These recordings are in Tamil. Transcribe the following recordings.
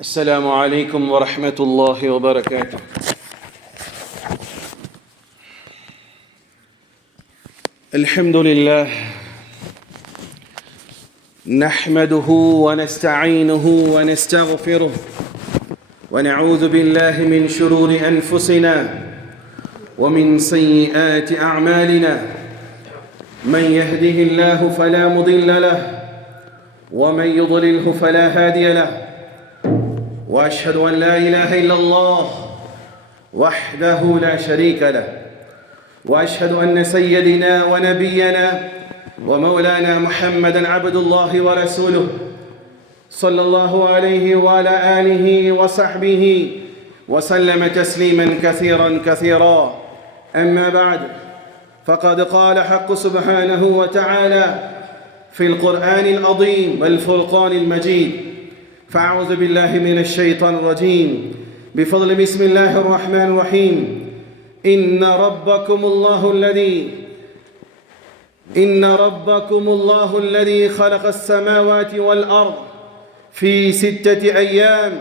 السلام عليكم ورحمة الله وبركاته. الحمد لله نحمده ونستعينه ونستغفره ونعوذ بالله من شرور أنفسنا ومن سيئات أعمالنا. من يهده الله فلا مضل له ومن يضلله فلا هادي له، وأشهد أن لا إله إلا الله وحده لا شريك له، وأشهد أن سيدنا ونبينا ومولانا محمدًا عبد الله ورسوله صلى الله عليه وعلى آله وصحبه وسلم تسليمًا كثيرًا كثيرًا. أما بعد، فقد قال حق سبحانه وتعالى في القرآن العظيم والفرقان المجيد: فأعوذ بالله من الشيطان الرجيم، بفضل بسم الله الرحمن الرحيم. إن ربكم الله الذي خلق السماوات والأرض في 6 أيام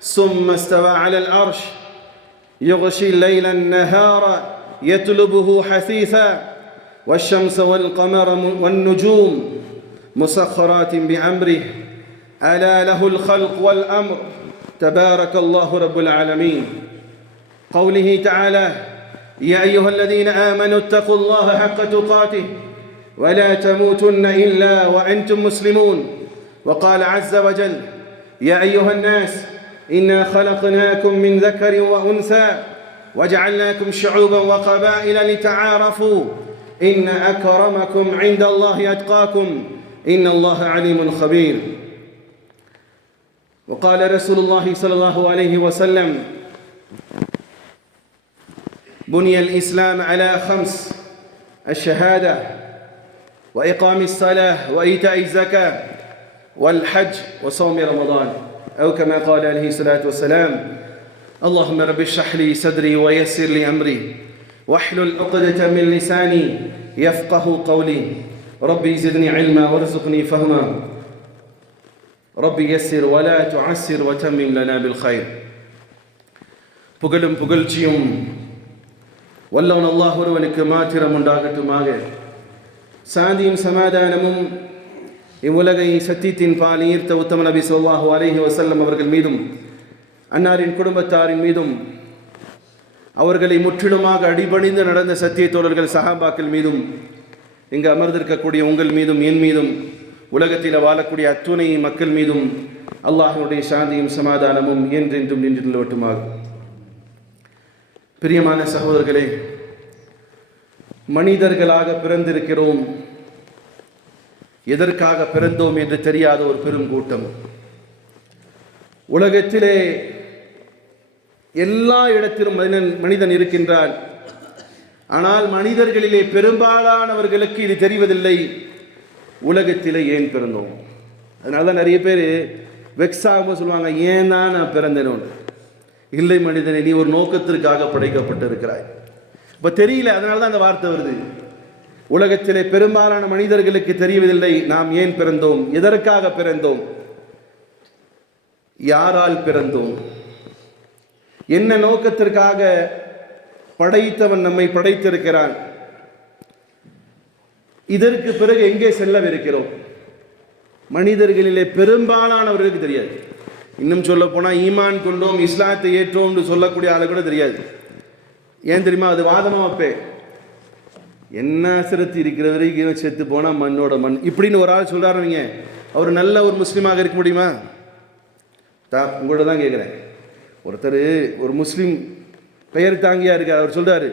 ثم استوى على العرش يغشي الليل النهار يطلبه حثيثا والشمس والقمر والنجوم مسخرات بأمره ألا له الخلق والأمر تبارك الله رب العالمين. قوله تعالى: يا أيها الذين آمنوا اتقوا الله حق تقاته ولا تموتن إلا وأنتم مسلمون. وقال عز وجل: يا أيها الناس إنا خلقناكم من ذكر وأنثى وجعلناكم شعوبا وقبائل لتعارفوا إن أكرمكم عند الله أتقاكم إن الله عليم خبير. وقال رسول الله صلى الله عليه وسلم: بني الإسلام على 5: الشهادة وإقام الصلاة وإيتاء الزكاة والحج وصوم رمضان، أو كما قال عليه الصلاة والسلام: اللهم رب اشرح لي صدري ويسر لي أمري واحلل عقدة من لساني يفقه قولي ربي زدني علما وارزقني فهما ربي يسر ولا تعسر وتمم لنا بالخير. புகழும் புகழ்ச்சியும் வல்லவன் அல்லாஹ் ஒருவனுக்கு மாத்திரம் உண்டாகட்டுமாக. சாந்தியும் சமாதானமும் இவ்வுலகை சத்தியத்தின் பால் ஈர்த்த உத்தம நபி ஸல்லல்லாஹு அலைஹி வஸல்லம் அவர்கள் மீதும், அன்னாரின் குடும்பத்தாரின் மீதும், அவர்களை முற்றிலுமாக அடிபணிந்து நடந்த சத்திய தோழர்கள் சஹாபாக்கள் மீதும், இங்கு அமர்ந்திருக்கக்கூடிய உங்கள் மீதும், என் மீதும், உலகத்தில் வாழக்கூடிய அத்துணை மக்கள் மீதும் அல்லாஹ்வுடைய சாந்தியும் சமாதானமும் என்றென்றும் நின்று நிலவட்டுமாக. பிரியமான சகோதரர்களே, மனிதர்களாக பிறந்திருக்கிறோம். எதற்காக பிறந்தோம் என்று தெரியாத ஒரு பெரும் கூட்டம் உலகத்திலே எல்லா இடத்திலும் மனிதன் இருக்கின்றான். ஆனால் மனிதர்களிலே பெரும்பாலானவர்களுக்கு இது தெரிவதில்லை, உலகத்திலே ஏன் பிறந்தோம். அதனால தான் நிறைய பேர் வெக்ஸாக சொல்லுவாங்க, ஏன் தான் நான் பிறந்தேனோன்னு. இல்லை மனிதனை, நீ ஒரு நோக்கத்திற்காக படைக்கப்பட்டிருக்கிறாய். இப்போ தெரியல, அதனால தான் அந்த வார்த்தை வருது. உலகத்திலே பெரும்பாலான மனிதர்களுக்கு தெரியவதில்லை நாம் ஏன் பிறந்தோம், எதற்காக பிறந்தோம், யாரால் பிறந்தோம், என்ன நோக்கத்திற்காக படைத்தவன் நம்மை படைத்திருக்கிறான், இதற்கு பிறகு எங்கே செல்லவிருக்கிறோம். மனிதர்களிலே பெரும்பாலானவர்களுக்கு தெரியாது. இன்னும் சொல்ல போனால் ஈமான் கொண்டோம், இஸ்லாத்தை ஏற்றோம் என்று சொல்லக்கூடிய ஆளு கூட தெரியாது. ஏன் தெரியுமா? அது வாதமாக வைப்பேன். என்ன சிரத்து இருக்கிற வரைக்கும் செத்து போனால் மண்ணோட மண் இப்படின்னு ஒரு ஆள் சொல்கிறாருவீங்க, அவர் நல்ல ஒரு முஸ்லீமாக இருக்க முடியுமா? உங்கள்கிட்ட தான் கேட்குறேன். ஒருத்தர் ஒரு முஸ்லீம் பெயர் தாங்கியா இருக்கார், அவர் சொல்கிறாரு,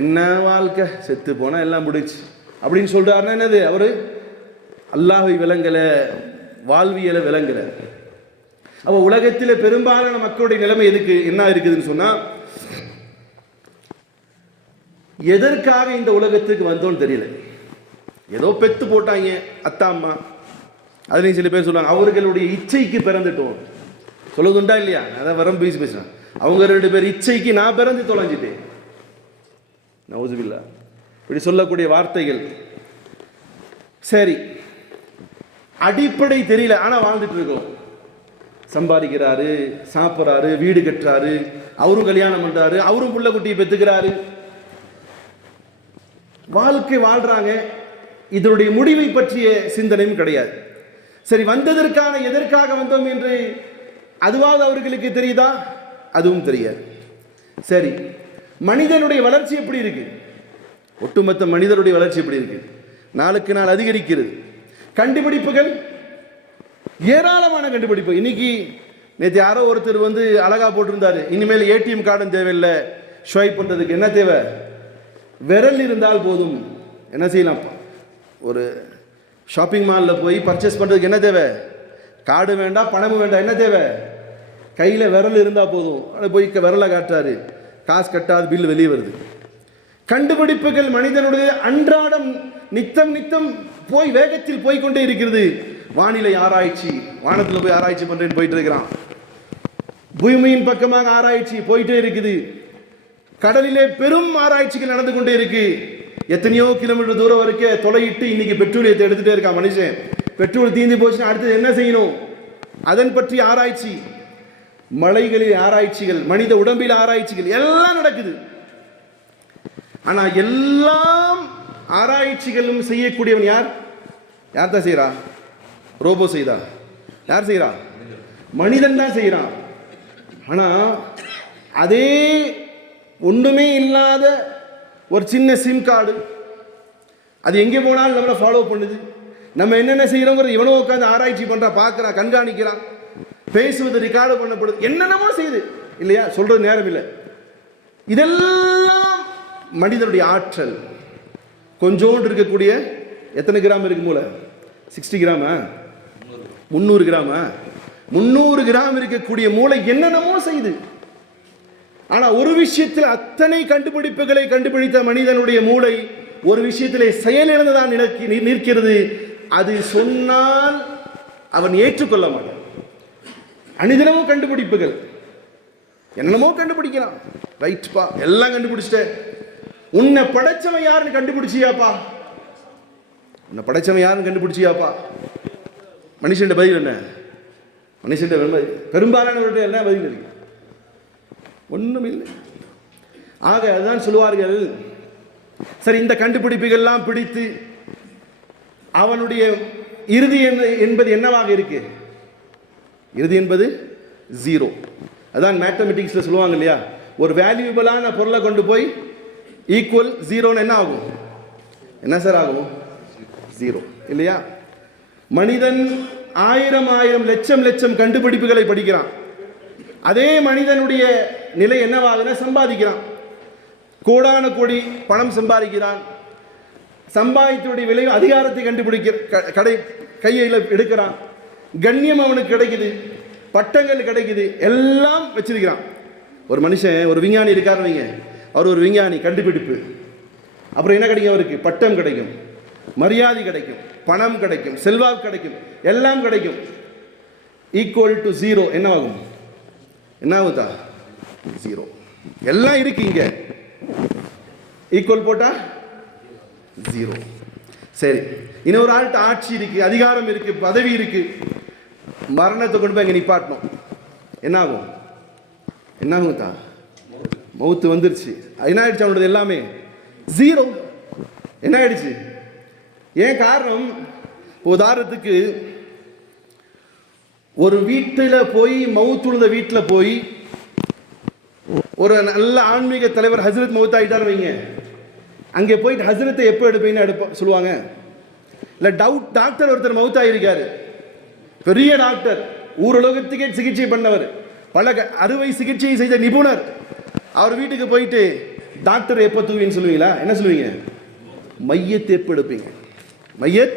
என்ன வாழ்க்கை, செத்து போனால் எல்லாம் முடிச்சு அப்படின்னு சொல்கிறாருன்னா என்னது? அவர் அல்லாஹ்வை விளங்கலை, வாழ்வியலை விளங்கலை. அப்போ உலகத்தில் பெரும்பாலான மக்களுடைய நிலைமை எதுக்கு என்ன இருக்குதுன்னு சொன்னால், எதற்காக இந்த உலகத்துக்கு வந்தோன்னு தெரியல. ஏதோ பெத்து போட்டாங்க அத்தா அம்மா, அதுலேயும் சில பேர் சொல்லுவாங்க அவர்களுடைய இச்சைக்கு பிறந்துட்டோம். சொல்லுதுண்டா இல்லையா? அதான் வரம் பேசுகிறேன். அவங்க 2 பேர் இச்சைக்கு நான் பிறந்து தொலைஞ்சிட்டேன். நவுசுபில்லா, இப்படி சொல்லக்கூடிய வார்த்தைகள். சரி, அடிப்படை தெரியல, ஆனால் வாழ்ந்துட்டு இருக்கோம். சம்பாதிக்கிறாரு, சாப்பிட்றாரு, வீடு கட்டுறாரு, அவரும் கல்யாணம் பண்றாரு, அவரும் புள்ள குட்டியை பெற்றுக்கிறாரு, வாழ்க்கை வாழ்றாங்க. இதனுடைய முடிவை பற்றிய சிந்தனையும் கிடையாது. சரி, வந்ததற்கான எதற்காக வந்தோம் என்று அதுவாவது அவர்களுக்கு தெரியுதா? அதுவும் தெரியாது. சரி, மனிதனுடைய வளர்ச்சி எப்படி இருக்கு? ஒட்டுமொத்த மனிதனுடைய வளர்ச்சி எப்படி இருக்கு? நாளுக்கு நாள் அதிகரிக்கிறது. கண்டுபிடிப்புகள் ஏராளமான கண்டுபிடிப்பு. இன்னைக்கு நேற்று யாரோ ஒருத்தர் வந்து அழகா போட்டிருந்தாரு, இனிமேல் ஏடிஎம் கார்டும் தேவையில்லை, ஸ்வைப் பண்றதுக்கு என்ன தேவை? விரல் இருந்தால் போதும். என்ன செய்யலாம்? ஒரு ஷாப்பிங் மாலில் போய் பர்ச்சேஸ் பண்ணுறதுக்கு என்ன தேவை? கார்டு வேண்டாம், பணமும் வேண்டாம். என்ன தேவை? கையில் விரல் இருந்தால் போதும். அதை போய் விரலை காட்டுறாரு, காசு கட்டாது பில் வெளியே வருது. கண்டுபிடிப்புகள் மனிதனுடைய அன்றாடம் நித்தம் நித்தம் போய் வேகத்தில் போய்கொண்டே இருக்கிறது. வானிலை ஆராய்ச்சி, வானத்தில் போய் ஆராய்ச்சி பண்ணுறேன்னு போயிட்டு இருக்கிறான். பூமியின் பக்கமாக ஆராய்ச்சி போயிட்டே இருக்குது. கடலிலே பெரும் ஆராய்ச்சிகள் நடந்து கொண்டே இருக்கு. எத்தனையோ கிலோமீட்டர் தூரம் வரைக்கும் தொலையிட்டு இன்னைக்கு பெட்ரோலியத்தை எடுத்துட்டே இருக்கான் மனுஷன். பெட்ரோல் தீர்ந்து போச்சுன்னா அடுத்தது என்ன செய்யணும்? அதன் பற்றி ஆராய்ச்சி, மலைகளில் ஆராய்ச்சிகள், மனித உடம்பில் ஆராய்ச்சிகள் எல்லாம் நடக்குது. ஆனா எல்லாம் ஆராய்ச்சிகளும் செய்யக்கூடியவன் யார்? யார் தான் செய்யறா? ரோபோ செய்தா? யார் செய்யறா? மனிதன் தான் செய்யறான். ஆனா அதே ஒண்ணுமே இல்லாத ஒரு சின்ன சிம் கார்டு, அது எங்கே போனாலும் நம்மளை ஃபாலோ பண்ணுது. நம்ம என்னென்ன செய்யறோங்கிற இவனோ உட்காந்து ஆராய்ச்சி பண்றா, பார்க்கறான், கண்காணிக்கிறான், பேசுவது ரெக்கார்டு பண்ணப்படுது, என்னென்னமோ செய்யுது இல்லையா? சொல்றது நேரம் இல்லை. இதெல்லாம் மனிதனுடைய ஆற்றல். கொஞ்சோண்டு இருக்கக்கூடிய எத்தனை கிராம் இருக்கு மூளை? 60 கிராமா? 300 கிராமா? 300 கிராம் இருக்கக்கூடிய மூளை என்னென்னமோ செய்யுது. ஆனா ஒரு விஷயத்தில் அத்தனை கண்டுபிடிப்புகளை கண்டுபிடித்த மனிதனுடைய மூளை ஒரு விஷயத்திலே செயலிழந்துதான் நிற்கிறது. அது சொன்னால் அவன் ஏற்றுக்கொள்ள மாட்டான். அனிதனமும் கண்டுபிடிப்புகள் என்னமோ கண்டுபிடிக்கிறான். ரைட்பா, எல்லாம் கண்டுபிடிச்சிட்ட. உன்னை படைச்சவன் யாருன்னு கண்டுபிடிச்சியாப்பா? உன்னை படைச்சவன் யாருன்னு கண்டுபிடிச்சியாப்பா? மனுஷன் பதில் என்ன? மனுஷன் பெரும்பாலானவர்கிட்ட என்ன பதில் இருக்கு? ஒன்றும் இல்லை. ஆக அதுதான் சொல்லுவார்கள், சரி இந்த கண்டுபிடிப்புகள்லாம் பிடித்து அவனுடைய இறுதி என்பது என்னவாக இருக்கு? இறுதி என்பது 0. அதான் மேத்தமெட்டிக்ஸ்ல சொல்லுவாங்க இல்லையா, ஒரு வேல்யூபிளான பொருளை கொண்டு போய் ஈக்குவல் 0 என்ன ஆகும்? என்ன சார் ஆகும்? 0 இல்லையா? மனிதன் 1000 லட்சம் கண்டுபிடிப்புகளை படிக்கிறான். அதே மனிதனுடைய நிலை என்னவாகுதுன்னா, சம்பாதிக்கிறான், கோடான கோடி பணம் சம்பாதிக்கிறான். சம்பாதித்துடைய விளைவு அதிகாரத்தை கண்டுபிடிக்க கையில் எடுக்கிறான். கண்ணியம் அவனுக்கு கிடைக்குது, பட்டங்கள் கிடைக்குது, எல்லாம் வச்சிருக்கிறான். ஒரு மனுஷன், ஒரு விஞ்ஞானி இருக்காரு வைங்க, அவர் ஒரு விஞ்ஞானி, கண்டுபிடிப்பு. அப்புறம் என்ன கிடைக்கும்? அவருக்கு பட்டம் கிடைக்கும், மரியாதை கிடைக்கும், பணம் கிடைக்கும், செல்வாக்கு கிடைக்கும், எல்லாம் கிடைக்கும். ஈக்குவல் டு 0 என்னவாகும்? என்ன ஆகுதா? 0. எல்லாம் இருக்கு இங்க. ஈக்குவல் போட்டா 0. சரி, இன்னொரு ஆள்கிட்ட ஆட்சி இருக்கு, அதிகாரம் இருக்கு, பதவி இருக்கு, மரணத்தை கொண்டு போய் அங்க நிப்பாட்டணும். என்ன ஆகும்? என்ன ஆகும் தான்? மவுத்து வந்துருச்சு. என்ன ஆயிடுச்சு? அவனது எல்லாமே 0. என்ன ஆயிடுச்சு? ஏன் காரணம்? உதாரணத்துக்கு ஒரு வீட்டில் போய், மவுத்துழுந்த வீட்டில் போய் ஒரு நல்ல ஆன்மீக தலைவர் ஹசரத் மவுத் ஆகிட்டார் வைங்க, அங்கே போயிட்டு ஹசரத்தை எப்போ எடுப்பீங்கன்னு சொல்லுவாங்க. இல்லை டாக்டர் ஒருத்தர் மவுத் ஆகியிருக்காரு, பெரிய டாக்டர், ஊரலோகத்துக்கே சிகிச்சை பண்ணவர், பல அறுவை சிகிச்சை செய்த நிபுணர், அவர் வீட்டுக்கு போயிட்டு டாக்டர் எப்போ தூவின்னு சொல்லுவீங்களா? என்ன சொல்லுவீங்க? மையத்தை எப்போ எடுப்பீங்க? மையத்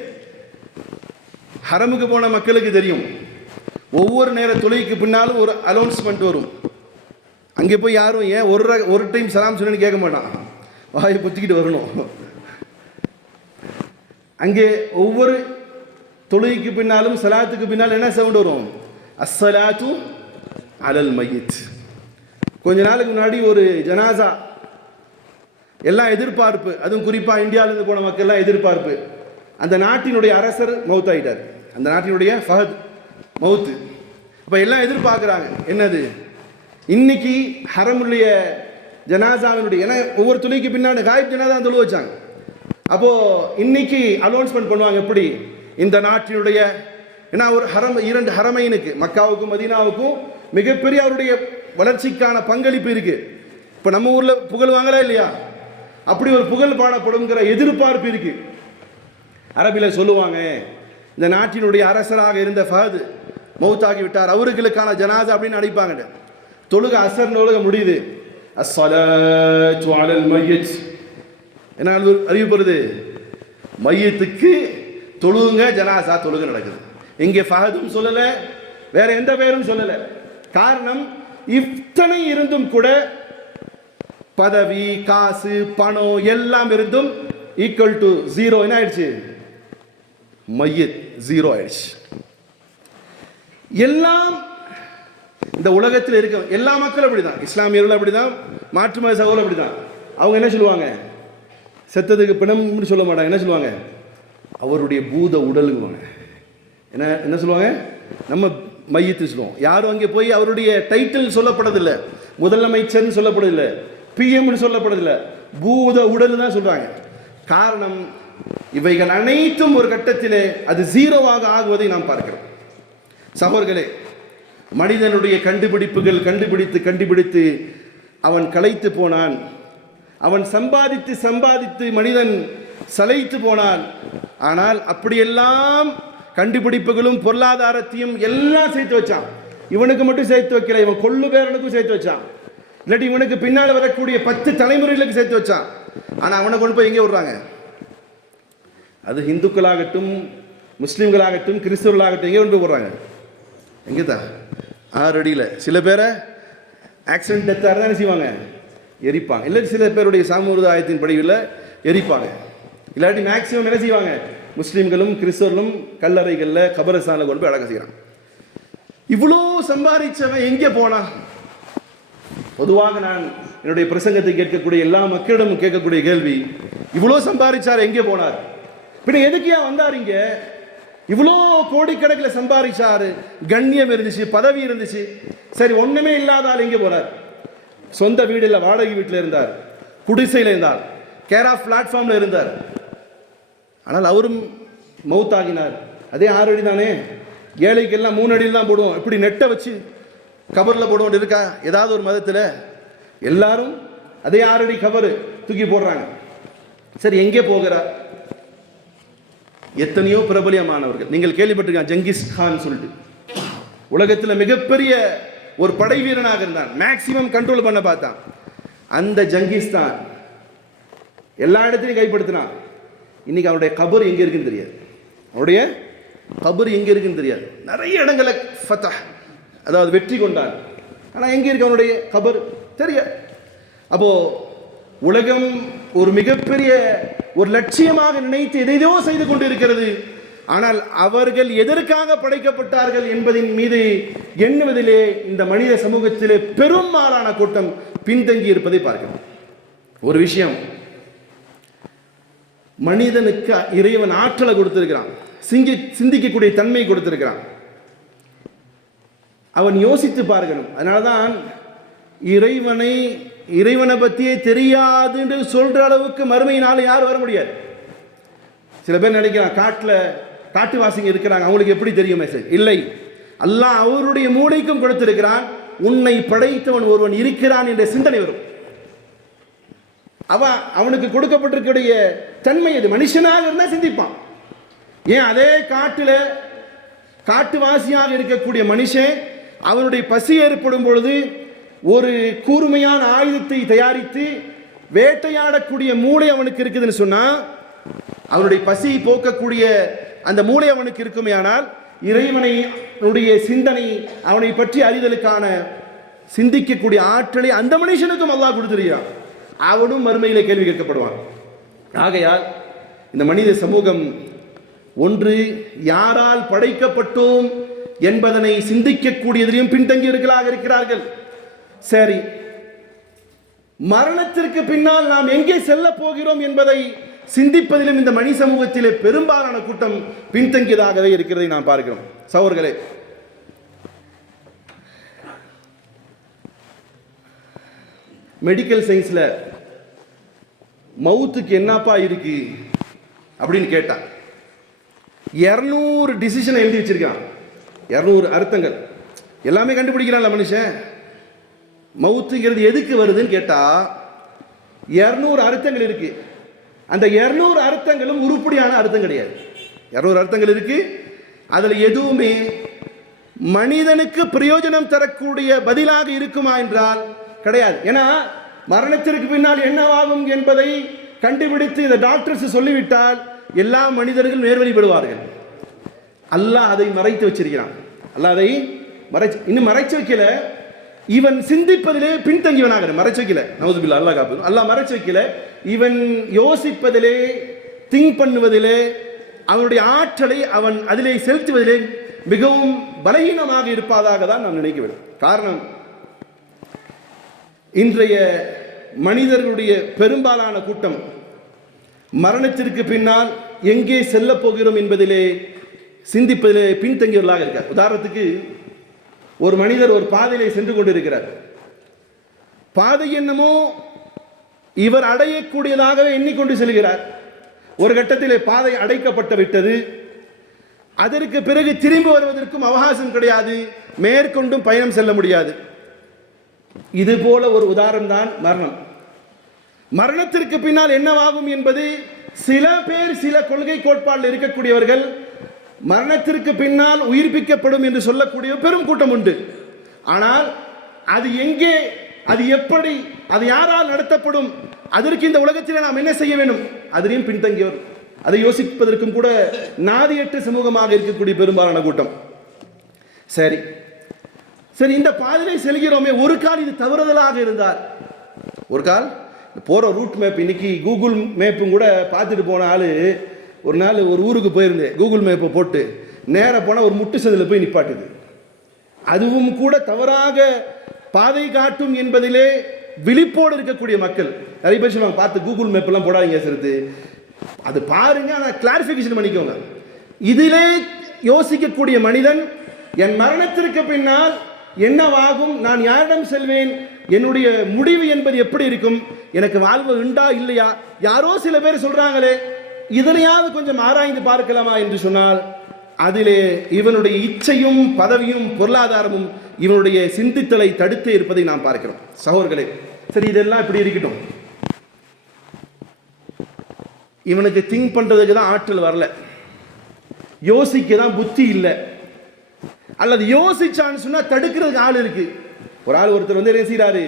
ஹரமுக்கு போன மக்களுக்கு தெரியும், ஒவ்வொரு நேர தொழுகைக்கு பின்னாலும் ஒரு அனௌன்ஸ்மெண்ட் வரும். அங்கே போய் யாரும் ஏன் ஒரு டைம் சலாம் சொன்னு கேட்க மாட்டான், வாயை பொத்திக்கிட்டு வரணும். அங்கே ஒவ்வொரு தொழுகைக்கு பின்னாலும் சலாத்துக்கு பின்னால் என்ன சவுண்ட் வரும்? அஸ்ஸலாத்து அலல் மையத். கொஞ்ச நாளுக்கு முன்னாடி ஒரு ஜனாசா, எல்லாம் எதிர்பார்ப்பு, அதுவும் குறிப்பாக இந்தியாவிலிருந்து போன மக்கள் எல்லாம் எதிர்பார்ப்பு. அந்த நாட்டினுடைய அரசர் மவுத் ஆகிட்டார், அந்த நாட்டினுடைய ஃபஹத் மவுத்து. அப்போ எல்லாம் எதிர்பார்க்குறாங்க என்னது, இன்னைக்கு ஹரமுடைய ஜனாசாவினுடைய, ஏன்னா ஒவ்வொரு துளைக்கு பின்னாடி காயிப் ஜனாதா தொழு வச்சாங்க. அப்போது இன்னைக்கு அனௌன்ஸ்மெண்ட் பண்ணுவாங்க எப்படி இந்த நாட்டினுடைய, ஏன்னா ஒரு இரண்டு ஹரமைனுக்கு மக்காவுக்கும் மதீனாவுக்கும் மிகப்பெரிய அவருடைய வளர்ச்சிக்கான பங்களிப்பு இருக்கு. இப்போ நம்ம ஊரில் புகழ் வாங்கலாம் இல்லையா, அப்படி ஒரு புகழ் பாடப்படுங்கிற எதிர்பார்ப்பு இருக்கு. அரபியில் சொல்லுவாங்க, இந்த நாட்டினுடைய அரசராக இருந்த ஃபஹத் மௌத்தாகி விட்டார், அவர்களுக்கான ஜனாசா அப்படின்னு அழைப்பாங்க. தொழுக அசர் தொழுக முடியுது, அஸ்ஸலாத்து அலல் மய்யித் என்ன அறிவிப்படுது, மையத்துக்கு தொழுங்க ஜனாசா தொழுக நடக்குது. இங்கே ஃபஹதும் சொல்லலை, வேற எந்த பேரும் சொல்லலை. காரணம், இத்தனை இருந்தும் கூட பதவி காசு பணம் எல்லாம் இருந்தும் ஈக்குவல் டு ஜீரோ என்ன ஆயிடுச்சு, மையத் ஜீரோ ஆயிடுச்சு. எல்லாம் இந்த உலகத்தில் இருக்க எல்லா மக்களும் அப்படிதான், இஸ்லாமியர்கள் அப்படிதான், மாற்று மத சகோதரர்கள் அப்படிதான். அவங்க என்ன சொல்லுவாங்க, செத்ததுக்கு பிணம்னு சொல்ல மாட்டாங்க, என்ன சொல்லுவாங்க, அவருடைய பூத உடலுங்குவாங்க. என்ன என்ன சொல்லுவாங்க, நம்ம மையத்து சொல்லுவோம். யாரும் அங்கே போய் அவருடைய டைட்டில் சொல்லப்படதில்லை, முதலமைச்சர்னு சொல்லப்படதில்லை, பிஎம்னு சொல்லப்படதில்லை, பூத உடல் தான் சொல்றாங்க. காரணம், இவைகள் அனைத்தும் ஒரு கட்டத்திலே அது ஜீரோவாக ஆகுவதை நாம் பார்க்கிறோம். சகோதரர்களே, மனிதனுடைய கண்டுபிடிப்புகள் கண்டுபிடித்து அவன் களைத்து போனான், அவன் சம்பாதித்து சம்பாதித்து மனிதன் சளைத்து போனான். ஆனால் அப்படியெல்லாம் கண்டுபிடிப்புகளும் பொருளாதாரத்தையும் எல்லாம் சேர்த்து வச்சான். இவனுக்கு மட்டும் சேர்த்து வைக்கல, இவன் கொள்ளு பேரனுக்கும் சேர்த்து வச்சான், இல்லாட்டி இவனுக்கு பின்னால் வரக்கூடிய 10 தலைமுறைகளுக்கு சேர்த்து வச்சான். ஆனால் அவனை கொண்டு போய் எங்கே விடுறாங்க, அது இந்துக்களாகட்டும் முஸ்லீம்களாகட்டும் கிறிஸ்தவர்களாகட்டும் எங்கே கொண்டு போய் விடுறாங்க, எங்கே தான் 6 அடியில். சில பேரை ஆக்சிடென்ட் டெத்தாக இருந்தால் செய்வாங்க, எரிப்பாங்க. இல்லை சில பேருடைய சமுதாயத்தின் படிவில் எரிப்பாங்க. இல்லாட்டி மேக்சிமம் என்ன செய்வாங்க, முஸ்லீம்களும் கிறிஸ்தவர்களும் கல்லறைகளில் கபரஸ்தானில் கொண்டு போய் அடக்கம் செய்கிறாங்க. இவ்வளோ சம்பாதிச்சவன் எங்கே போனா? பொதுவாக நான் என்னுடைய பிரசங்கத்தை கேட்கக்கூடிய எல்லா மக்களிடமும் கேட்கக்கூடிய கேள்வி, இவ்வளோ சம்பாதிச்சார் எங்கே போனார்? பின்ன எதுக்கியா வந்தார் இங்க? இவ்வளோ கோடிக்கணக்கில் சம்பாதிச்சாரு, கண்ணியம் இருந்துச்சு, பதவி இருந்துச்சு, சரி ஒண்ணுமே இல்லாதால் எங்கே போனார்? சொந்த வீடு இல்லை, வாடகை வீட்டில் இருந்தார், குடிசையில் இருந்தார், கேர் ஆஃப் பிளாட்ஃபார்மில் இருந்தார். ஆனால் அவரும் மவுத்தாகினார். அதே 6 அடி தானே, ஏழைக்கெல்லாம் 3 அடியில் தான் போடுவோம். இப்படி நெட்டை வச்சு கபரில் போடுவோம் இருக்கா ஏதாவது ஒரு மதத்தில்? எல்லாரும் அதே 6 அடி கபரு தூக்கி போடுறாங்க. சரி எங்கே போகிறார்? எத்தனையோ பிரபலியமானவர்கள் நீங்கள் கேள்விப்பட்டிருக்காங்க, ஜங்கிஸ் கான் சொல்லிட்டு உலகத்தில் மிகப்பெரிய ஒரு படை வீரனாக இருந்தான், மேக்சிமம் கண்ட்ரோல் பண்ண பார்த்தான். அந்த ஜங்கிஸ் தான் எல்லா இடத்தையும் கைப்படுத்தினான். இன்னைக்கு அவருடைய கபர் எங்கே இருக்குன்னு தெரியாது, அவருடைய கபர் எங்கே இருக்குன்னு தெரியாது. நிறைய இடங்களை ஃபத்தஹ் அதாவது வெற்றி கொண்டான், ஆனால் எங்கே இருக்கு அவனுடைய கபர் தெரியாது. அப்போ உலகம் ஒரு மிகப்பெரிய ஒரு லட்சியமாக நினைத்து எதையோ செய்து கொண்டு இருக்கிறது. ஆனால் அவர்கள் எதற்காக படைக்கப்பட்டார்கள் என்பதின் மீது எண்ணுவதிலே இந்த மனித சமூகத்திலே பெரும்பாலான கூட்டம் பின்தங்கி இருப்பதை பார்க்கிறோம். ஒரு விஷயம், மனிதனுக்கு இறைவன் ஆற்றலை கொடுத்திருக்கிறான், சிந்திக்கக்கூடிய தன்மை கொடுத்திருக்கிறான். அவன் யோசித்து பார்க்கணும். அதனால்தான் இறைவனை பற்றியே தெரியாது என்று சொல்ற அளவுக்கு மறுமையினால யாரும் வர முடியாது. சில பேர் நினைக்கிறான், காட்டுவாசிங்க இருக்கிறாங்க, அவங்களுக்கு எப்படி தெரியும் மெசேஜ்? இல்லை, அல்லாஹ் அவருடைய மூளைக்கும் கொடுத்திருக்கிறான். உன்னை படைத்தவன் ஒருவன் இருக்கிறான் என்ற சிந்தனை வரும். அவனுக்கு கொடுக்கப்பட்டிருக்கிற தன்மை அது. மனுஷனாக இருந்தால் சிந்திப்பான். ஏன் அதே காட்டுவாசியாக இருக்கக்கூடிய மனுஷன் அவனுடைய பசி ஏற்படும் பொழுது ஒரு கூர்மையான ஆயுதத்தை தயாரித்து வேட்டையாடக்கூடிய மூளை அவனுக்கு இருக்குதுன்னு சொன்னா, அவனுடைய பசியை போக்கக்கூடிய அந்த மூளை அவனுக்கு இருக்குமே. ஆனால் இறைவனுடைய சிந்தனை, அவனை பற்றி அறிதலுக்கான சிந்திக்கக்கூடிய ஆற்றலை அந்த மனுஷனுக்கும் அல்லாஹ் கொடுத்திருக்கிறான். அவனும் மறுமையிலே கேள்வி கேட்கப்படுவான். ஆகையால் இந்த மனித சமூகம் ஒன்று யாரால் படைக்கப்பட்டோம் என்பதனை சிந்திக்கக்கூடியதிலும் பின்தங்கியவர்களாக இருக்கிறார்கள். சரி, மரணத்திற்கு பின்னால் நாம் எங்கே செல்ல போகிறோம் என்பதை சிந்திப்பதிலும் இந்த மனித சமூகத்திலே பெரும்பாலான கூட்டம் பின்தங்கியதாகவே இருக்கிறதை நாம் பார்க்கிறோம். சகோதரர்களே, மெடிக்கல் சயின்ஸில் மவுத்துக்கு என்னப்பா இருக்கு அப்படின்னு கேட்டான். 200 டிசிஷனை எழுதி வச்சிருக்கான், 200 அர்த்தங்கள் எல்லாமே கண்டுபிடிக்கிறான்ல மனுஷன். மவுத்துங்கிறது எதுக்கு வருதுன்னு கேட்டா 200 அர்த்தங்கள் இருக்கு. அந்த 200 அர்த்தங்களும் உருப்படியான அர்த்தம் கிடையாது. 200 அர்த்தங்கள் இருக்கு, அதுல எதுவுமே மனிதனுக்கு பிரயோஜனம் தரக்கூடிய பதிலாக இருக்குமா என்றால் கிடையாது. ஏன்னா மரணத்திற்கு பின்னால் என்னவாகும் என்பதை கண்டுபிடித்து இந்த டாக்டர்ஸ் சொல்லிவிட்டால் எல்லா மனிதர்கள் நேர்வழிப்படுவார்கள். அல்லாஹ் அதை மறைத்து வச்சிருக்கிறான். அல்லாஹ் அதை இன்னும் மறைச்சு வைக்கல, இவன் சிந்திப்பதிலே பின்தங்கியவனாக மறைச்சு வைக்கல. நவுதுபில்லா, அல்லாஹ் காப்பது. அல்லாஹ் மறைச்சு வைக்கல, இவன் யோசிப்பதிலே, திங்க் பண்ணுவதிலே, அவனுடைய ஆற்றலை அவன் அதிலே செலுத்துவதிலே மிகவும் பலகீனமாக இருப்பதாக தான் நாம் நினைக்க வேண்டும். காரணம், இன்றைய மனிதர்களுடைய பெரும்பாலான கூட்டம் மரணத்திற்கு பின்னால் எங்கே செல்ல போகிறோம் என்பதிலே சிந்திப்பதிலே பின்தங்கியவர்களாக இருக்கார். உதாரணத்துக்கு, ஒரு மனிதர் ஒரு பாதையிலே சென்று கொண்டிருக்கிறார். பாதை என்னமோ இவர் அடையக்கூடியதாகவே எண்ணிக்கொண்டு செல்கிறார். ஒரு கட்டத்திலே பாதை அடைக்கப்பட்டு விட்டது. அதற்கு பிறகு திரும்பி வருவதற்கும் அவகாசம் கிடையாது, மேற்கொண்டும் பயணம் செல்ல முடியாது. இது போல ஒரு உதாரணம் தான் மரணம். மரணத்திற்கு பின்னால் என்னவாகும் என்பது சில பேர், சில கொள்கை கோட்பாட்டில் இருக்கக்கூடியவர்கள் மரணத்திற்கு பின்னால் உயிர்ப்பிக்கப்படும் என்று சொல்லக்கூடிய பெரும் கூட்டம் உண்டு. ஆனால் அது எங்கே, அது எப்படி, அது யாரால் நடத்தப்படும், அதற்கு இந்த உலகத்தில் நாம் என்ன செய்ய வேண்டும், அதிலையும் பின்தங்கியவர், அதை யோசிப்பதற்கும் கூட நாதியற்ற சமூகமாக இருக்கக்கூடிய பெரும்பாலான கூட்டம். சரி சரி, இந்த பாதையை செல்கிறோமே, ஒரு கால் இது தவறுதலாக இருந்தார், ஒரு கால் போகிற ரூட் மேப், இன்னைக்கு கூகுள் மேப்பும் கூட பார்த்துட்டு போன ஆள், ஒரு நாள் ஒரு ஊருக்கு போயிருந்தேன், கூகுள் மேப்பை போட்டு நேராக போனால் ஒரு முட்டு சந்தில் போய் நிப்பாட்டுது. அதுவும் கூட தவறாக பாதை காட்டும் என்பதிலே விழிப்போடு இருக்கக்கூடிய மக்கள் நிறைய பேர் சொல்லுவாங்க, பார்த்து கூகுள் மேப்பெல்லாம் போடாதீங்க சேர்த்து, அது பாருங்க, ஆனால் கிளாரிஃபிகேஷன் பண்ணிக்கோங்க. இதிலே யோசிக்கக்கூடிய மனிதன், என் மரணத்திற்கு பின்னால் என்னவாகும், நான் யாரிடம் செல்வேன், என்னுடைய முடிவு என்பது எப்படி இருக்கும், எனக்கு வாழ்வு உண்டா இல்லையா, யாரோ சில பேர் சொல்றாங்களே, இதனையாவது கொஞ்சம் ஆராய்ந்து பார்க்கலாமா என்று சொன்னால், அதிலே இவனுடைய இச்சையும் பதவியும் பொருளாதாரமும் இவனுடைய சிந்தித்தலை தடுத்து இருப்பதை நாம் பார்க்கிறோம். சகோதரர்களே, சரி, இதெல்லாம் இப்படி இருக்கட்டும், இவனுக்கு திங்க் பண்றதுக்கு தான் ஆற்றல் வரல, யோசிக்க தான் புத்தி இல்லை, அல்லது யோசிச்சான்னு சொன்னா தடுக்கிறதுக்கு ஆள் இருக்கு. ஒரு ஆள், ஒருத்தர் வந்து என்ன செய்யறாரு,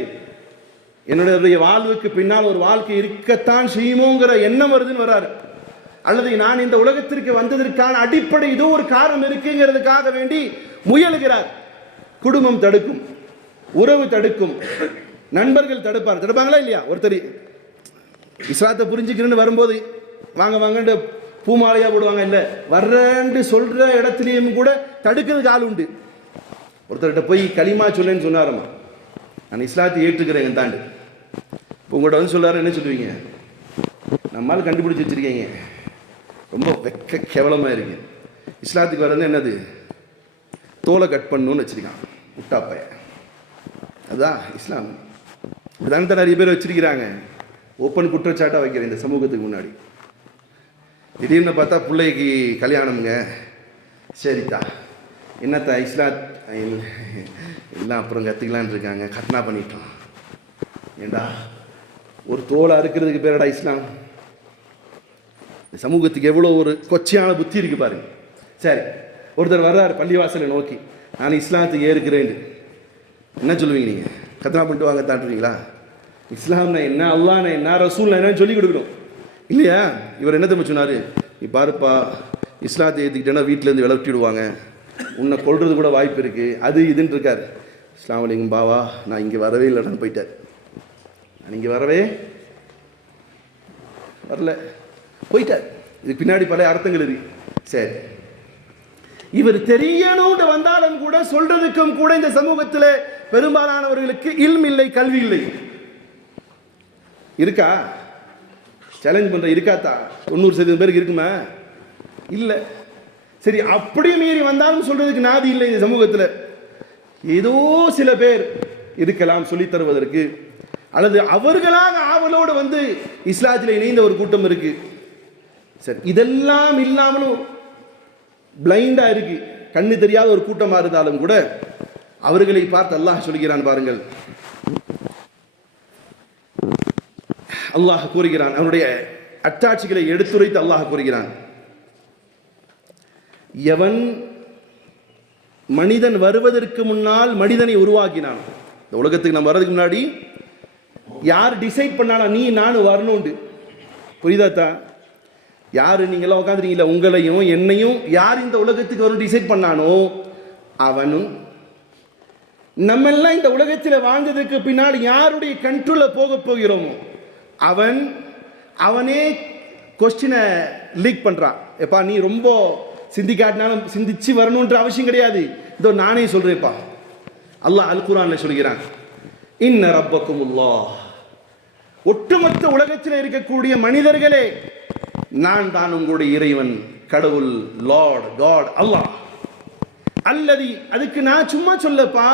என்னுடைய வாழ்வுக்கு பின்னால் ஒரு வாழ்க்கை இருக்கத்தான் செய்யுமோங்கிற எண்ணம் வருதுன்னு வர்றாரு, அல்லது நான் இந்த உலகத்திற்கு வந்ததற்கான அடிப்படை இதோ ஒரு காரணம் இருக்குங்கிறதுக்காக வேண்டி முயலுகிறார். குடும்பம் தடுக்கும், உறவு தடுக்கும், நண்பர்கள் தடுப்பாங்களா இல்லையா? ஒருத்தர் இஸ்லாத்தை புரிஞ்சுக்கிறேன்னு வரும்போது வாங்க வாங்கன்னு பூமாலையா போடுவாங்க, இல்லை வர்றேன்னு சொல்ற இடத்துலையும் கூட தடுக்கிறதுக்கு ஆள் உண்டு. ஒருத்தர்கிட்ட போய் களிமா சொல்லேன்னு சொன்னாரம்மா, நான் இஸ்லாத்தை ஏற்றுக்கிறேன் தாண்டு. இப்போ உங்கள்கிட்ட வந்து சொல்றாரு, என்ன சொல்லுவீங்க? நம்மளால் கண்டுபிடிச்சி வச்சிருக்கீங்க, ரொம்ப வெக்க கேவலமாக இருக்கு, இஸ்லாத்துக்கு வர்றது என்னது, தோலை கட் பண்ணணும்னு வச்சிருக்கான் முட்டாப்பைய, அதுதான் இஸ்லாம். இப்படிதான் நிறைய பேர் வச்சிருக்கிறாங்க, ஓப்பன் குற்றச்சாட்டாக வைக்கிறேன் இந்த சமூகத்துக்கு முன்னாடி. திடீர்னு பார்த்தா பிள்ளைக்கு கல்யாணமுங்க, சரித்தா என்னத்தா இஸ்லாத் எல்லாம் அப்புறம் கற்றுக்கலான் இருக்காங்க, கத்னா பண்ணிட்டோம். ஏண்டா ஒரு தோலை அறுக்கிறதுக்கு பேரடா இஸ்லாம்? சமூகத்துக்கு எவ்வளோ ஒரு கொச்சையான புத்தி இருக்கு பாருங்க. சரி, ஒருத்தர் வர்றாரு பள்ளிவாசலை நோக்கி, நான் இஸ்லாத்துக்கு ஏற்கிறேன், என்ன சொல்லுவீங்க நீங்கள்? கத்னா பண்ணிட்டு வாங்க தாண்டுவீங்களா? இஸ்லாம்னா என்ன, அல்லாஹ்னா என்ன, ரசூல்னா என்னன்னு சொல்லி கொடுக்கணும் இல்லையா? இவர் என்ன தெரியுமா சொன்னார், நீ பாருப்பா, இஸ்லாத்தை ஏற்றுக்கிட்டேன்னா வீட்டிலேருந்து விளக்கிடுவாங்க, உன்னை கொள்வது கூட வாய்ப்பு இருக்குது, அது இதுன்னு இருக்கார். அஸ்ஸலாமு அலைக்கும் பாவா, நான் இங்கே வரவே இல்லைன்னு போயிட்டார். நான் இங்கே வரவே வரல, போயிட்டார். இதுக்கு பின்னாடி பல அர்த்தங்கள் இருக்கு. சரி, இவர் தெரியணும்னு வந்தாலும் கூட சொல்றதுக்கும் கூட இந்த சமூகத்தில் பெரும்பாலானவர்களுக்கு இல்ம் இல்லை, கல்வி இல்லை. இருக்கா? சேலஞ்ச் பண்ற இருக்காத்தா? 90% பேருக்கு இருக்குமா? இல்லை. சரி, அப்படி மீறி வந்தாலும் சொல்றதுக்கு நாதி இல்லை இந்த சமூகத்தில். ஏதோ சில பேர் இருக்கலாம் சொல்லி தருவதற்கு, அல்லது அவர்களாக ஆவலோடு வந்து இஸ்லாத்தில் இணைந்த ஒரு கூட்டம் இருக்கு. சரி, இதெல்லாம் இல்லாமலும் பிளைண்டா இருக்கு, கண்ணு தெரியாத ஒரு கூட்டமா இருந்தாலும் கூட அவர்களை பார்த்து அல்லாஹ் சொல்கிறான் பாருங்கள். அல்லாஹ் கூறுகிறான், அவனுடைய அத்தாட்சிகளை எடுத்துரைத்து அல்லாஹ் கூறுகிறான், எவன் மனிதன் வருவதற்கு முன்னால் மனிதனை உருவாக்கினான். இந்த உலகத்துக்கு நம்ம வர்றதுக்கு முன்னாடி யார் டிசைட் பண்ணானா நீ நானும் வரணும்னு? புரியுதாத்தா? யாரு நீங்களாம் உட்காந்துருக்கீங்களா, உங்களையும் என்னையும் யார் இந்த உலகத்துக்கு வரும் டிசைட் பண்ணானோ அவனும், நம்ம எல்லாம் இந்த உலகத்தில் வாழ்ந்ததுக்கு பின்னால் யாருடைய கண்ட்ரோல்ல போக போகிறோமோ அவனே கொஸ்டினை லீக் பண்றான். எப்பா நீ ரொம்ப சிந்திக்காட்டினாலும் சிந்திச்சு வரணுன்ற அவசியம் கிடையாது, இதோ நானே சொல்றேன்ப்பா. அல்லாஹ் அல் குர்ஆன்ல சொல்கிறான், இன்ன ரப்பக்குமுல்லாஹ், ஒட்டுமொத்த உலகத்தில் இருக்கக்கூடிய மனிதர்களே நான் தான் உங்களுடைய இறைவன், கடவுள், லார்ட், காட், அல்லாஹ். அல்லதி, அதுக்கு நான் சும்மா சொல்லப்பா,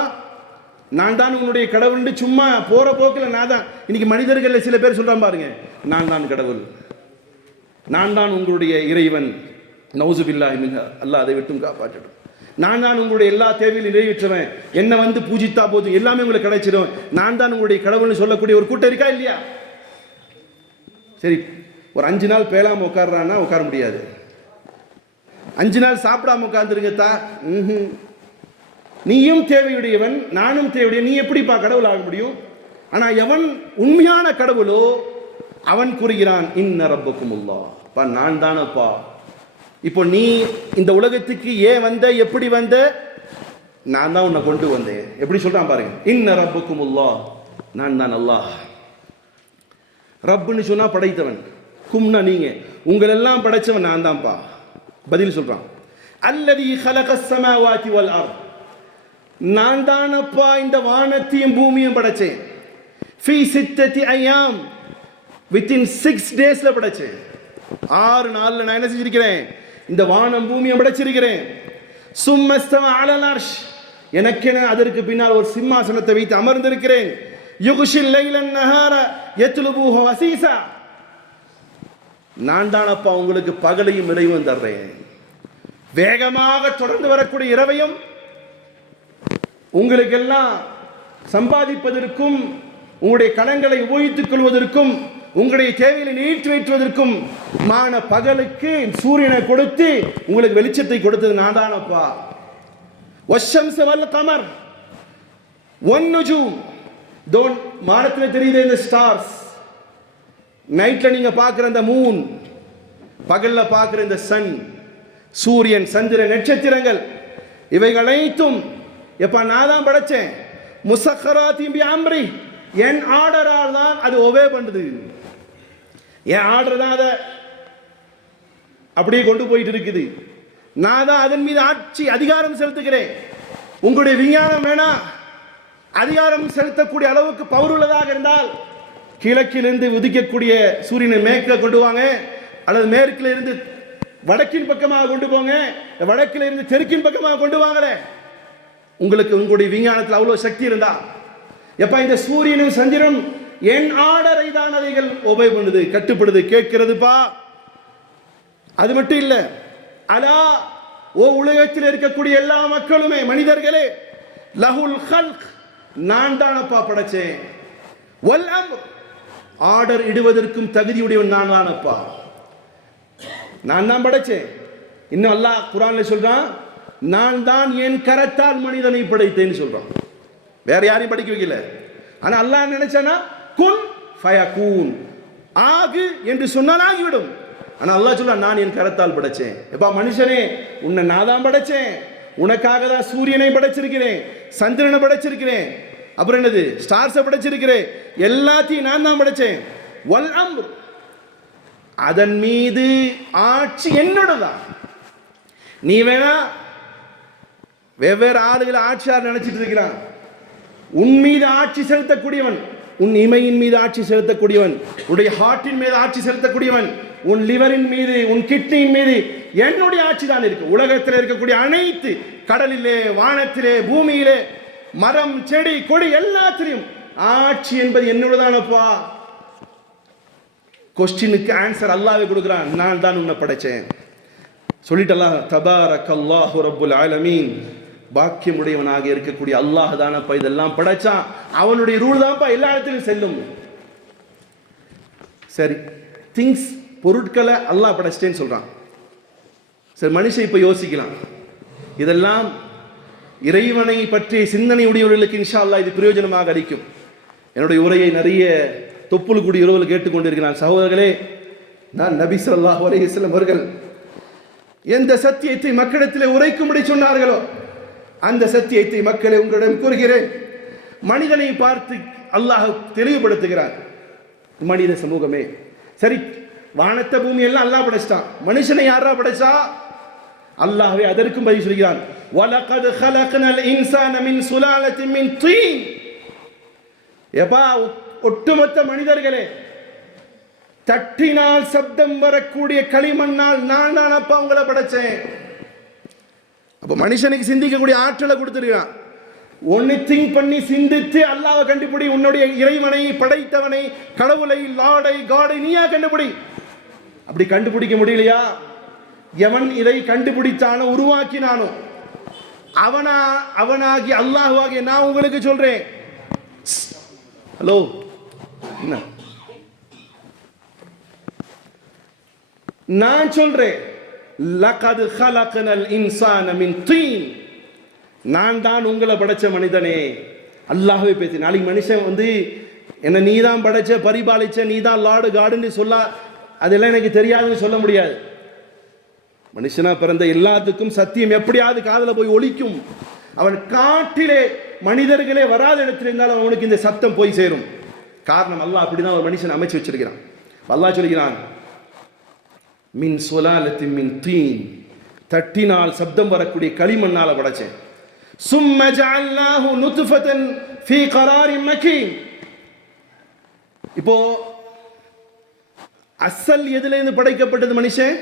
நான் தான் உன்னுடைய கடவுள் சும்மா போற போக்கில் நான் தான். இன்னைக்கு மனிதர்கள் சில பேர் சொல்றான் பாருங்க, நான் தான் கடவுள், நான் தான் உங்களுடைய இறைவன், நௌசுபில்லாஹி மின்ஹா, அல்லாஹ் அதை விட்டும் காப்பாற்றட்டும். நான் தான் உங்களுடைய எல்லா தேவையும் நிறைவேற்றுவேன், என்ன வந்து பூஜித்தா போதும் எல்லாமே உங்களுக்கு கிடைச்சிடும், நான் தான் உங்களுடைய கடவுள்னு சொல்லக்கூடிய ஒரு கூட்டம் இருக்கா இல்லையா? சரி, ஒரு 5 நாள் பேலாம உட்கார்றான்னா உட்கார முடியாது, 5 நாள் சாப்பிடாம உட்கார்ந்துருங்கத்தா. நீயும் தேவையுடையவன், நானும் தேவையுடைய, நீ எப்படிப்பா கடவுள் ஆக முடியும்? ஆனா எவன் உண்மையான கடவுளோ அவன் கூறுகிறான், இன்ன ரப்பக்குமுல்லாஹ், பா நான் தானப்பா. இப்போ நீ இந்த உலகத்துக்கு ஏன் வந்த, எப்படி வந்த? நான் தான் உன்னை கொண்டு வந்தேன். எப்படி சொல்றான் பாருங்க, இன்ன ரப்பக்குமுல்லாஹ், நான் தான் அல்லாஹ். ரப்புன்னு சொன்னா படைத்தவன், கும்னா நீங்க, உங்களெல்லாம் படைச்சவன் நான் தான்ப்பா. பதில் சொல்றான், அல்லதி ஹலகஸ் ஸமாவாதி வல் அர்த், நான் தானப்பா இந்த வானத்தையும் பூமியும் படைச்சேன். ஃபீ சித்தத்தி அய்யாம், வித்தின் 6 டேஸ்ல படைச்சேன். 6 நாள்ல நான் என்ன செஞ்சிருக்கிறேன்? இந்த வானம் பூமியை படைச்சிருக்கிறேன். சும்மஸ்தவ அலல் அர்ஷ், எனக்கென அதற்கு பின்னால் ஒரு சிம்மாசனத்தை வைத்து அமர்ந்திருக்கிறேன். யுக்ஷில் லைலன் நஹார யத்லுபுஹு வஸீஸா, நான் தானப்பா உங்களுக்கு பகலையும் இரவையும் தர்றேன். வேகமாக தொடர்ந்து வரக்கூடிய இரவையும் உங்களுக்கெல்லாம் சம்பாதிப்பதற்கும், உங்களுடைய கணங்களை உபயோகித்துக் கொள்வதற்கும், உங்களுடைய தேவையை நீட்டி வைத்துவதற்கும் மான பகலுக்கு சூரியனை கொடுத்து உங்களுக்கு வெளிச்சத்தை கொடுத்தது நான் தானப்பா. வஷம்ஸ வல் கமர் வன் நுஜூம், வானத்தில் தெரியுது இந்த ஸ்டார்ஸ், நைட்ல நீங்க பார்க்கிற அந்த மூன், பகல்ல பார்க்கிற இந்த சன், சூரியன், சந்திரன், நட்சத்திரங்கள், இவைகள் அனைத்தும் எப்ப நான் தான் படைச்சேன். முசக்கராத்தின் பி அம்ரி, என் ஆர்டரால் தான் அது ஒபே பண்ணுது. என் ஆர்டர் தான் அதை அப்படியே கொண்டு போயிட்டு இருக்குது. நான் தான் அதன் மீது ஆட்சி அதிகாரம் செலுத்துகிறேன். உங்களுடைய விஞ்ஞானம் வேணா அதிகாரம் செலுத்தக்கூடிய அளவுக்கு பவர் உள்ளதாக இருந்தால் கிழக்கிலிருந்து உதிக்கக்கூடிய சூரியனை மேற்கில் கொண்டு வாங்க, அல்லது மேற்கில் இருந்து வடக்கின் பக்கமாக கொண்டு போங்க, வடக்கில் இருந்து தெற்கின் பக்கமாக கொண்டு வாங்கல. உங்களுக்கு உங்களுடைய விஞ்ஞானத்தில் அவ்வளவு சக்தி இருந்தா எப்ப இந்த சூரியனும் சந்திரனும் என் ஆர்டரை தான் அதைகள் ஒபே பண்ணுது, கட்டுப்படுது, கேட்கிறதுப்பா. அது மட்டும் இல்ல, அலா, ஓ உலகத்தில் இருக்கக்கூடிய எல்லா மக்களுமே, மனிதர்களே, லஹுல் ஹல்க், நான் தானப்பா படைச்சேன். வல் அம்ர், ஆர்டர் இடுவதற்கும் தகுதியுடையவன் நான் தானப்பா, நான் தான் படைச்சேன். இன்னும் அல்லாஹ் குர்ஆன்ல சொல்றான், நான் தான் என் கரத்தால் மனிதனை படைத்தேன்னு சொல்றான். வேற யாரையும் படிக்க வைக்கல. ஆனா அல்லாஹ் நினைச்சானா குன் ஃபயகூன், ஆகு என்று சொன்னால் ஆகிவிடும். ஆனா அல்லாஹ் சொல்றான், நான் என் கரத்தால் படைச்சேன். எப்பா மனுஷனே, உன்னை நான் தான் படைச்சேன், உனக்காக தான் சூரியனை படைச்சிருக்கிறேன், சந்திரனை படைச்சிருக்கிறேன், அப்புறம் என்னது ஸ்டார்ஸை படைச்சிருக்கிறேன், எல்லாத்தையும் நான் தான் படைச்சேன். வல் அம்ர், அதன் மீது ஆட்சி என்னோடதான். நீ வேணா வெவ்வேறு ஆளுகளை ஆட்சியார் நினைச்சிட்டு இருக்கிறான். உன் மீது ஆட்சி செலுத்தக்கூடியவன், உன் இமையின் மீது ஆட்சி செலுத்தக்கூடியவன், உன்னுடைய ஹார்ட்டின் மீது ஆட்சி செலுத்தக்கூடியவன், உன் லிவரின் மீது, உன் கிட்னியின் மீது என்னுடைய ஆட்சி தான் இருக்கு. உலகத்தில் இருக்கக்கூடிய அனைத்து, கடலிலே, வானத்திலே, பூமியிலே, மரம், செடி, கொடி, எல்லாத்திலையும் ஆட்சி என்பது என்னோடதானப்பா. கொஸ்டினுக்கு ஆன்சர் அல்லாஹ்வே கொடுக்குறான், நான் தான் உன்னை படைச்சேன் சொல்லிட்டு. அல்லாஹ் தபாரக்கல்லாஹு ரப்புல் ஆலமீன், பாக்கியமுடையவனாக இருக்கக்கூடிய அல்லாஹ் தானப்பா இதெல்லாம் படைச்சான், அவனுடைய ரூல் தான்ப்பா எல்லா இடத்திலும் செல்லும். சரி, திங்ஸ் பொருட்களை அல்லாஹ் படைச்சிட்டேன்னு சொல்றான். சரி, மனுஷன் இப்ப யோசிக்கலாம், இதெல்லாம் இறைவனை பற்றிய சிந்தனை உடையவர்களுக்கு இன்ஷா அல்லாஹ் இது பிரயோஜனமாக அளிக்கும். என்னுடைய உரையை நிறைய தொப்புள் கூடிய உறவுகள் கேட்டுக்கொண்டிருக்கிறான். சகோதரர்களே, நான் நபி ஸல்லல்லாஹு அலைஹி வஸல்லம் அவர்கள் எந்த சத்தியத்தை மக்களிடத்திலே உரைக்கும்படி சொன்னார்களோ அந்த சத்தியத்தை மக்களை உங்களிடம் கூறுகிறேன். மனிதனை பார்த்து அல்லாஹ் தெளிவுபடுத்துகிறார். மனித சமூகமே, சரி, வானத்தை பூமி எல்லாம் அல்லாஹ் படைச்சான், மனுஷனை யாரா படைச்சா? அல்லாஹ்வே அதற்கும் பதில் சொல்கிறான். வலகத் خلقنال இன்சான மின் சுலாலத்தின் மின் தீன். எப்பா, ஒட்டுமொத்த மனிதர்களே, தட்டினால் சப்தம் வரக்கூடிய களிமண்ணால் நான் தானப்பா உங்களை படைச்சேன். அப்ப மனுஷனுக்கு சிந்திக்கக்கூடிய ஆற்றலை கொடுத்துருக்கான். ஒன்னு திங்க் பண்ணி சிந்தித்து அல்லாஹ்வை கண்டுபிடி, உன்னுடைய இறைவனை படைத்தவனை, கடவுளை, லார்டை, காடை நீயா கண்டுபிடி. அப்படி கண்டுபிடிக்க முடியலையா? எவன் இதை கண்டுபிடித்தானோ, உருவாக்கினானோ, அவனாகி அல்லாஹ்வாகிய நான் உங்களுக்கு சொல்றேன். ஹலோ, என்ன நான் சொல்றேன்? லகத் خلقنال இன்சான மின் தீன். நான் தான் உங்களை படைச்ச மனிதனே. அல்லாஹ்வே பேசி. நாளைக்கு மனுஷன் என்ன நீ தான் படைச்ச, பரிபாலிச்ச, நீ தான் லார்டு காடுன்னு சொல்ல, அதெல்லாம் எனக்கு தெரியாதுன்னு சொல்ல முடியாது. மனுஷனா பிறந்த எல்லாத்துக்கும் சத்தியம் எப்படியாவது காதுல போய் ஒலிக்கும். அவன் காட்டிலே மனிதர்களே வராத இடத்துல இருந்தாலும் அவனுக்கு இந்த சத்தம் போய் சேரும். காரணம், அல்லாஹ் அப்படிதான் ஒரு மனுஷன் அமைச்சு வச்சிருக்கிறான். அல்லாஹ் சொல்கிறான், மின் சுலாலத்தின் மின் தீன், தட்டினால் சப்தம் வரக்கூடிய களிமண்ணால படைச்சேன். சும்ம ஜஅல்நாஹு நுத்ஃபதன் ஃபீ கராரின் மகீன். இப்போ அசல் எதுல இருந்து படைக்கப்பட்டது? மனுஷன்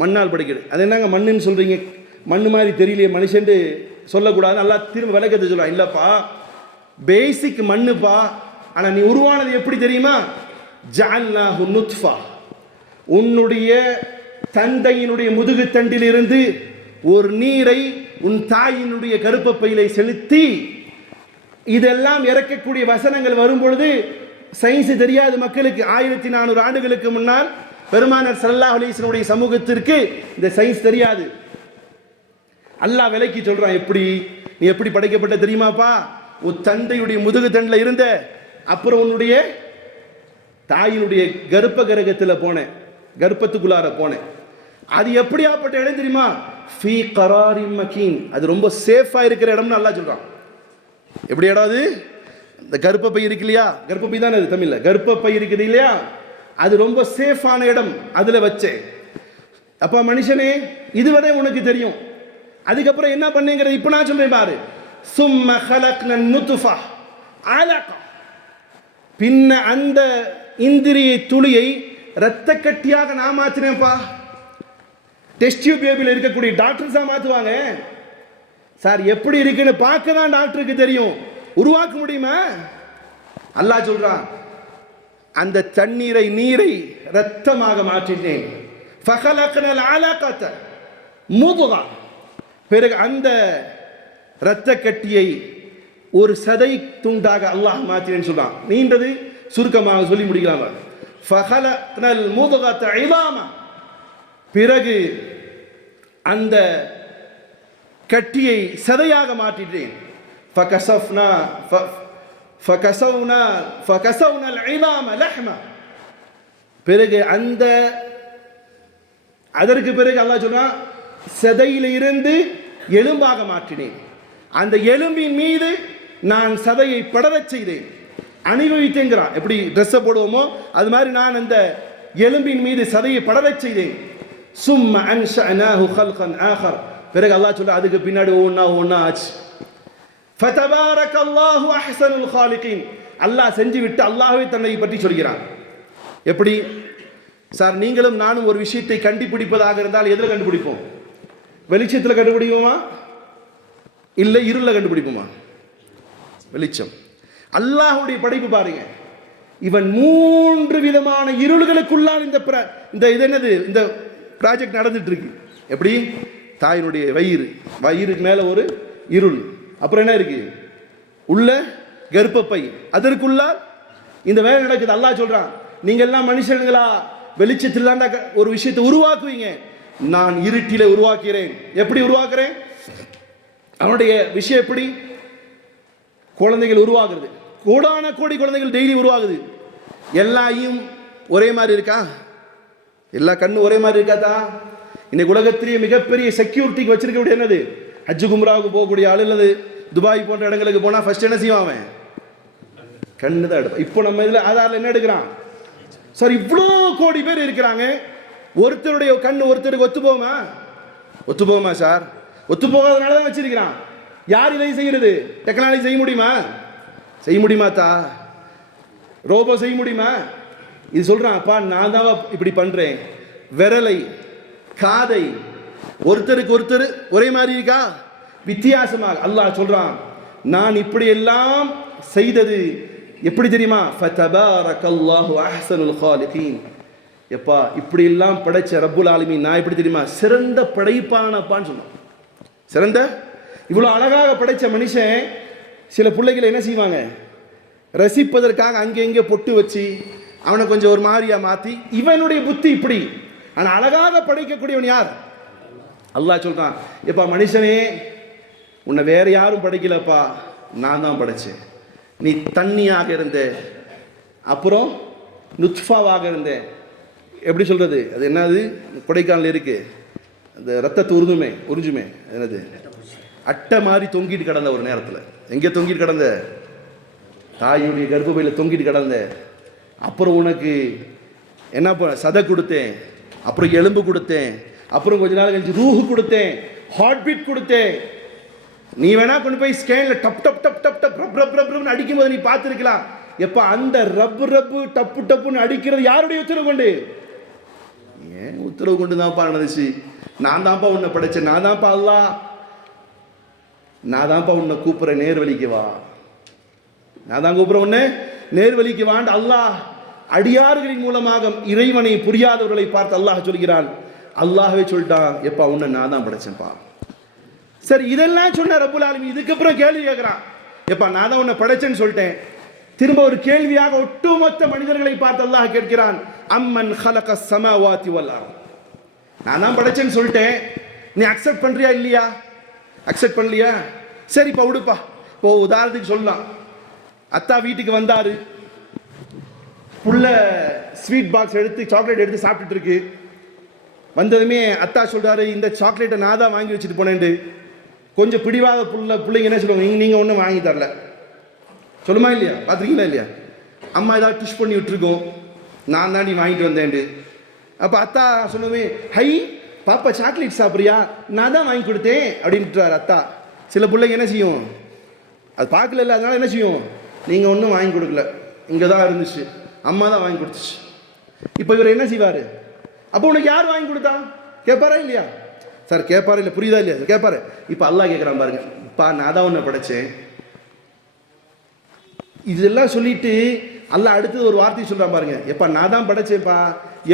மண்ணால் படைக்கிறது. அது என்னங்க மண்ணுன்னு சொல்றீங்க, மண்ணு மாதிரி தெரியலையே மனுஷன் சொல்லக்கூடாது. நல்லா திரும்ப விளக்கத்தை சொல்லுவான். இல்லப்பா, பேசிக் மண்ணுப்பா. ஆனா நீ உருவானது எப்படி தெரியுமா? ஜஅல்நாஹு நுத்ஃபா, உன்னுடைய தந்தையினுடைய முதுகு தண்டிலிருந்து ஒரு நீரை உன் தாயினுடைய கருப்பப்பையிலே செலுத்தி, இதெல்லாம் இறக்கக்கூடிய வசனங்கள் வரும் பொழுது சயின்ஸ் தெரியாது மக்களுக்கு. 1400 ஆண்டுகளுக்கு முன்னால் பெருமானார் ஸல்லல்லாஹு அலைஹி வஸல்லம் சமூகத்திற்கு இந்த சயின்ஸ் தெரியாது. அல்லாஹ் விலைக்கு சொல்றான், எப்படி நீ எப்படி படைக்கப்பட்ட தெரியுமாப்பா? உன் தந்தையுடைய முதுகு தண்டில் இருந்த, அப்புறம் உன்னுடைய தாயினுடைய கர்ப்ப கிரகத்தில் போனேன், கர்ப்பத்துக்குள்ளார போனேன். அது எப்படியாப்பட்ட இடம் தெரியுமா? ஃபீ கராரின் மகீன், அது ரொம்ப சேஃபா இருக்கிற இடம்னு அல்லாஹ் சொல்றான். எப்படி இடம் அது? இந்த கர்ப்பப்பை இருக்கு இல்லையா, கர்ப்பப்பை தானே அது தமிழ்ல, கர்ப்பப்பை இருக்குது இல்லையா, அது ரொம்ப சேஃபான இடம், அதுல வச்சேன். அப்ப மனுஷனே, இதுவரை உனக்கு தெரியும். அதுக்கப்புறம் என்ன பண்ணேங்கிறது இப்ப நான் சொல்றேன் பாரு. சும்ம خلقنا النطفة علقة, பின்ன அந்த இந்திரிய துளியை இரத்த கட்டியாக நான் மாத்தினேன்ப்பா. டெஸ்ட் டியூப் பேபியில் இருக்கக்கூடிய டாக்டர்ஸா மாத்துவாங்க. சார் எப்படி இருக்குன்னு பார்க்க தான் டாக்டருக்கு தெரியும், உருவாக்க முடியுமா? அல்லாஹ் சொல்றான், அந்த தண்ணீரை நீரை இரத்தமாக மாற்றினேன். فخلقنا العلقة مضغة, பிறகு அந்த இரத்த கட்டியை ஒரு சதை துண்டாக அல்லாஹ் மாற்றினேன்னு சொல்றான். நீண்டது சுருக்கமாக சொல்லி முடிக்கலாம். فخلقنا المضغة عظاما, பிறகு அந்த கட்டியை சதையாக மாற்றினேன். فكسونا العظام لحما, பிறகு அந்த அதற்கு பிறகு அல்லாஹ் சொல்றான், சதையில இருந்து எலும்பாக மாற்றினேன். அந்த எலும்பின் மீது நான் சதையை படரச் செய்தேன், அனுபவித்தேங்கிறான். எப்படி ட்ரெஸ்ஸை போடுவோமோ அது மாதிரி நான் அந்த எலும்பின் மீது சதையை படரச் செய்தேன். சும்ம அன்ஷஅனாஹு خلقا آخر, பிறகு அல்லாஹ் சொல்ற அதுக்கு பின்னாடி ஒவ்வொன்னா ஆச்சு. ஃபதபாரக்கல்லாஹு அஹ்ஸனுல் காலிகீன், அல்லாஹ் செஞ்சு விட்டு அல்லாஹ்வே தன்னை பற்றி சொல்கிறான். எப்படி சார், நீங்களும் நானும் ஒரு விஷயத்தை கண்டுபிடிப்பதாக இருந்தால் எதில் கண்டுபிடிப்போம்? வெளிச்சத்தில் கண்டுபிடிப்போமா, இல்லை இருள கண்டுபிடிப்போமா? வெளிச்சம். அல்லாஹ்வுடைய படைப்பு பாருங்க. இவன் 3 விதமான இருள்களுக்குள்ளால் இந்த இது என்னது இந்த ப்ராஜெக்ட் நடந்துட்டு இருக்கு. எப்படி? தாயினுடைய வயிறுக்கு மேல ஒரு இருள், அப்புறம் என்ன இருக்கு உள்ள கர்ப்பப்பை, அதற்குள்ளால் இந்த வேலை நடக்குது. அல்லாஹ் சொல்றான், நீங்க எல்லாம் மனுஷங்களா வெளிச்சத்தில் தான் ஒரு விஷயத்தை உருவாக்குவீங்க, நான் இருட்டில உருவாக்குறேன். எப்படி உருவாக்குறேன்? அவனுடைய விஷயம் எப்படி? குழந்தைகள் உருவாகுது, கோடான கோடி குழந்தைகள் டெய்லி உருவாகுது. எல்லாயும் ஒரே மாதிரி இருக்கா? எல்லா கண்ணும் ஒரே மாதிரி இருக்காதா? இன்னைக்கு உலகத்திலேயே மிகப்பெரிய செக்யூரிட்டிக்கு வச்சிருக்க என்னது? ஹஜ்ஜு கும்ராவுக்கு போகக்கூடிய ஆள் அல்லது துபாய் போன்ற இடங்களுக்கு போனா ஃபர்ஸ்ட் என்ன செய்வான்? அவன் கண்ணு தான் எடுப்பான். இப்போ நம்ம இதுல ஆதாரில் என்ன எடுக்கிறான்? சார், இவ்வளோ கோடி பேர் இருக்கிறாங்க, ஒருத்தருடைய கண்ணு ஒருத்தருக்கு ஒத்து போகுமா சார்? ஒத்து போகாதனால தான் வச்சிருக்கிறான். யார் இதை செய்யறது? டெக்னாலஜி செய்ய முடியுமா? செய்ய முடியுமாத்தா? ரோபோ செய்ய முடியுமா? இது சொல்றான், அப்பா நான் தான் இப்படி பண்றேன். விரலை, காதை ஒருத்தருக்கு ஒருத்தர் ஒரே மாதிரி இருக்கா? வித்தியாசமாக அல்லாஹ் சொல்றான், நான் இப்படி எல்லாம் செய்தது எப்படி தெரியுமா? ஃபதபாரக்கல்லாஹு அஹ்ஸனுல் காலிகீன். எப்பா இப்படி எல்லாம் படைச்ச ரப்புல் ஆலமீன் நான் எப்படி தெரியுமா? சிறந்த படைப்பானப்பான்னு சொன்னான். சிறந்த, இவ்வளோ அழகாக படைச்ச மனுஷன் சில பிள்ளைகளை என்ன செய்வாங்க? ரசிப்பதற்காக அங்கே இங்கே பொட்டு வச்சு அவனை கொஞ்சம் ஒரு மாதிரியா மாற்றி, இவனுடைய புத்தி இப்படி. ஆனால் அழகாக படைக்கக்கூடியவன் யார்? அல்லாஹ் சொல்றான், எப்பா மனுஷனே உன்னை வேற யாரும் படைக்கலப்பா, நான் தான் படைச்சேன். நீ தண்ணியாக இருந்த, அப்புறம் நுத்ஃபாவாக இருந்த. எப்படி சொல்றது? அது என்னது? கொடைக்கானல் இருக்கு, அந்த ரத்தத்தை உறிஞ்சுமே என்னது? அட்டை மாதிரி தொங்கிட்டு கிடந்த ஒரு நேரத்தில். எங்கே தொங்கிட்டு கிடந்த? தாயுடைய கர்ப்பப்பையில் தொங்கிட்டு கிடந்த. அப்புறம் உனக்கு என்ன சதை கொடுத்தேன், அப்புறம் எலும்பு கொடுத்தேன், அப்புறம் கொஞ்ச நாள் கழிச்சு ரூஹு கொடுத்தேன், ஹார்ட் பீட் கொடுத்தேன். நீ வேணா கொண்டு போய் ஸ்கேன்ல டப் டப் டப் டப் டப் ரப் ரப் ரப்னு அடிக்கும் போது நீ பார்த்துருக்கலாம். எப்ப அந்த ரப்பு டப்பு டப்புன்னு அடிக்கிறது யாருடைய உத்தரவு கொண்டு? ஏன் உத்தரவு கொண்டு தான்ப்பா நடந்துச்சு. நான் தான்ப்பா உன்னை படைச்சேன், நான் தான்ப்பா அல்லாஹ், நான் தான்ப்பா உன்னை கூப்பிட்றேன் நேர்வழிக்கு வா, நான் தான் கூப்பிட்றேன் உன்னை நேர்வழிக்கு வாண்டு அல்லாஹ் அடியார்களின் மூலமாக இறைவனை புரியாதவர்களை பார்த்து அல்லாஹ் சொல்கிறான். அல்லாஹ்வே சொல்லிட்டான், எப்பா உன்னை நான் தான் படைச்சேன்ப்பா. சரி, இதெல்லாம் சொன்ன ரப்புல் ஆலமீன் இதுக்கப்புறம் கேள்வி கேட்கிறான். எப்பா நான் தான் உன்னை படைச்சேன்னு சொல்லிட்டேன். திரும்ப ஒரு கேள்வியாக ஒட்டுமொத்த மனிதர்களை பார்த்து அல்லாஹ் கேட்கிறான், அம்மன் ஹலக ஸமாவாதி வல் அர்த். நான் தான் படைச்சேன்னு சொல்லிட்டேன், நீ அக்செப்ட் பண்றியா இல்லையா? அக்செப்ட் பண்ணலையா? சரிப்பா விடுப்பா. இப்போ உதாரணத்துக்கு சொல்லலாம், அத்தா வீட்டுக்கு வந்தாரு, புள்ள ஸ்வீட் பாக்ஸ் எடுத்து சாக்லேட் எடுத்து சாப்பிட்டுட்டு இருக்கு. வந்ததுமே அத்தா சொல்றாரு, இந்த சாக்லேட்டை நான் தான் வாங்கி வச்சுட்டு போனேன்ட்டு. கொஞ்சம் பிடிவாத பிள்ளைங்க என்ன சொல்லுவாங்க? நீங்க ஒன்றும் வாங்கி தரல சொல்லுமா இல்லையா? பார்த்துருக்கீங்களா இல்லையா? அம்மா ஏதாவது டிஷ் பண்ணி விட்டுருக்கோம், நான் தாண்டி வாங்கிட்டு வந்தேன்ட்டு. அப்போ அத்தா சொன்னவே, ஹை பாப்பா சாக்லேட் சாப்பிட்றியா? நான் தான் வாங்கி கொடுத்தேன் அப்படின்ட்டுறாரு அத்தா. சில பிள்ளைங்க என்ன செய்யும்? அது பார்க்கல, அதனால என்ன செய்யும்? நீங்கள் ஒன்றும் வாங்கி கொடுக்கல, இங்கே தான் இருந்துச்சு, அம்மா தான் வாங்கி கொடுத்துச்சு. இப்போ இவர் என்ன செய்வார்? அப்போ உனக்கு யார் வாங்கி கொடுத்தா கேட்பாரா இல்லையா? சார் கேட்பாரா இல்லை? புரியுதா இல்லையா? கேட்பாரு. இப்போ அல்லாஹ் கேட்குறான் பாருங்க, இப்போ நான் தான் உன்னை படைச்சேன். இதெல்லாம் சொல்லிட்டு அல்லாஹ் அடுத்தது ஒரு வார்த்தை சொல்றான் பாருங்க, எப்பா நான் தான் படைச்சேன்ப்பா,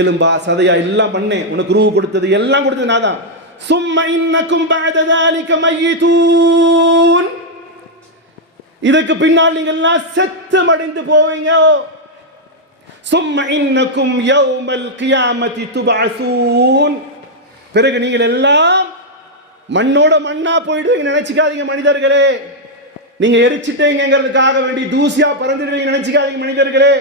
எலும்பா சதையா எல்லாம் பண்ணேன், உனக்கு ரூஹ் கொடுத்தது எல்லாம் கொடுத்தது நான் தான். சும்ம இன்னக்கும் பஅத ذلك மய்யிதூன். இதற்கு பின்னால் நீங்கள் எல்லாம் செத்து மடிந்து போவீங்க. சும்ம இன்னக்கும் யௌமல் கியாமத்தி துபஅஸூன். பிறகு நீங்கள் எல்லாம் மண்ணோட மண்ணா போயிடுவீங்க நினைச்சுக்காதீங்க மனிதர்களே. நீங்க எரிச்சிட்டீங்கிறதுக்காக வேண்டி தூசியா பறந்துடுவீங்க நினைச்சுக்காதீங்க மனிதர்களே.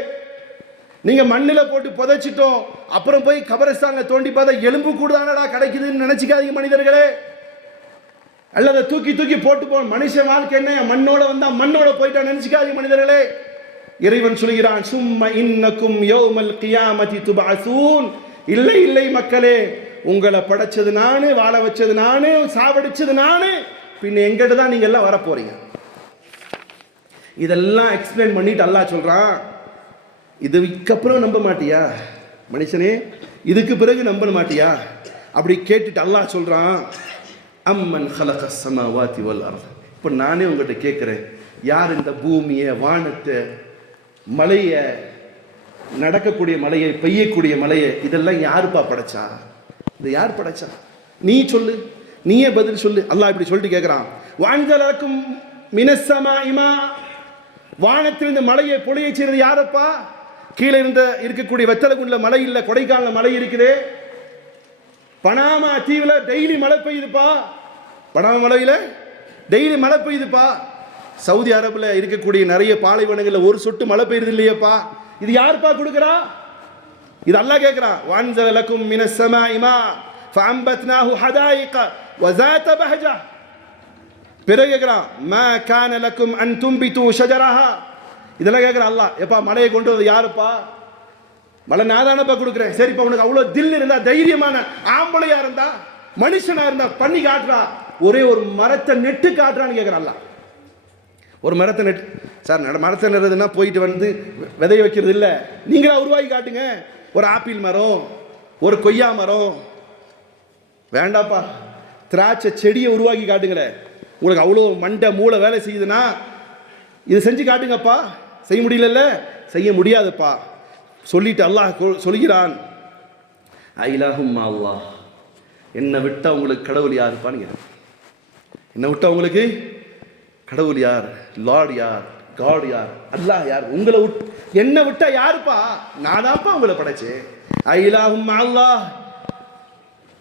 நீங்க மண்ணில போட்டு புதைச்சிட்டோம், அப்புறம் போய் கபரஸ்தான்ல தோண்டி பார்த்தா எலும்பு கூடுதானடா கிடைக்குதுன்னு நினைச்சுக்காதீங்க மனிதர்களே. அல்லது தூக்கி தூக்கி போட்டு போ, மனுஷ வாழ்க்கை என்ன மண்ணோட வந்தா மண்ணோட போயிட்டா நினைச்சுக்காதீங்க மனிதர்களே. இறைவன் சொல்கிறான், சும்ம இன்னக்கும் யௌமல் கியாமத்தி துபஅஸூன். இல்லை இல்லை மக்களே, உங்களை படைச்சது நானு, வாழ வச்சது நானு, சாவடிச்சது நானு, பின்ன எங்கிட்ட தான் நீங்க எல்லாம் வரப்போறீங்க. இதெல்லாம் எக்ஸ்பிளைன் பண்ணிட்டு அல்லாஹ் சொல்றான், இதுக்கப்புறம் நம்ப மாட்டியா மனுஷனே? இதுக்கு பிறகு நம்ப மாட்டியா? அப்படி கேட்டுட்டு அல்லாஹ் சொல்றான், அம்மன் ஹலக ஸமாவாதி வல் அர்த். இப்போ நானே உங்கள்கிட்ட கேட்குறேன், யார் இந்த பூமியை, வானத்தை, மலையை, நடக்கக்கூடிய மலையை, பெய்யக்கூடிய மலையை, இதெல்லாம் யாருப்பா படைச்சா? இது யார் படைச்சா? நீ சொல்லு, நீயே பதில் சொல்லு. அல்லாஹ் இப்படி சொல்லிட்டு கேட்கிறான், வான்ஜலக்கும் மினஸ்ஸமா இமா, வானத்திலிருந்து மலையை பொழிய செய்யறது யாரப்பா? கீழே இருக்கக்கூடிய வெத்தலகுண்டுல மழை இல்லை, கொடைக்கானல மழை இருக்குது. பனாமா தீவுல டெய்லி மழை பெய்யுதுப்பா. பனாமா மலையில டெய்லி மழை பெய்யுதுப்பா. சவுதி அரபுல இருக்கக்கூடிய நிறைய பாலைவனங்களில் ஒரு சொட்டு மழை பெய்யுது இல்லையப்பா. இது யாருப்பா கொடுக்குறா? இது அல்லாஹ் கேட்கிறான். வன்ஸல லக்கும் மினஸ் ஸமாஇ மா ஃபஅம்பத்னாஹு ஹதாயிக வஸாத பஹஜா. பிறகு கேட்கிறான், மா கான லக்கும் அன் தும்பிது ஷஜரஹா. இதெல்லாம் கேட்குற அல்லாஹ். எப்பா மழையை கொண்டு வந்து யாருப்பா? மழை நான் தானப்பா கொடுக்குறேன். சரிப்பா, உனக்கு அவ்வளோ தில் இருந்தா, தைரியமான ஆம்பளையா இருந்தா, மனுஷனா இருந்தா பண்ணி காட்டுறா. ஒரே ஒரு மரத்தை நெட்டு காட்டுறான்னு கேட்குற அல்லாஹ். ஒரு மரத்தை நெட்டு சார், மரத்தை நடுறதுன்னா போயிட்டு வந்து விதைய வைக்கிறது இல்லை, நீங்களா உருவாக்கி காட்டுங்க. ஒரு ஆப்பிள் மரம், ஒரு கொய்யா மரம் வேண்டாப்பா, திராட்சை செடியை உருவாக்கி காட்டுங்களேன். உங்களுக்கு அவ்வளோ மண்டை மூளை வேலை செய்யுதுன்னா இது செஞ்சு காட்டுங்கப்பா. செய்ய முடியல, செய்ய முடியாதுப்பா. சொல்லிட்டு அல்லாஹ் சொல்கிறான், ஐலாஹும் அல்லாஹ், என்னை விட்டா உங்களுக்கு கடவுள் யாருப்பான்னு. என்னை விட்டா உங்களுக்கு கடவுள் யார்? லார்ட் யார்? காட் யார்? அல்லாஹ் யார்? உங்களை என்னை விட்டா யாருப்பா? நான் தான்ப்பா உங்களை படைச்சேன். ஐலாஹும் அல்லாஹ்,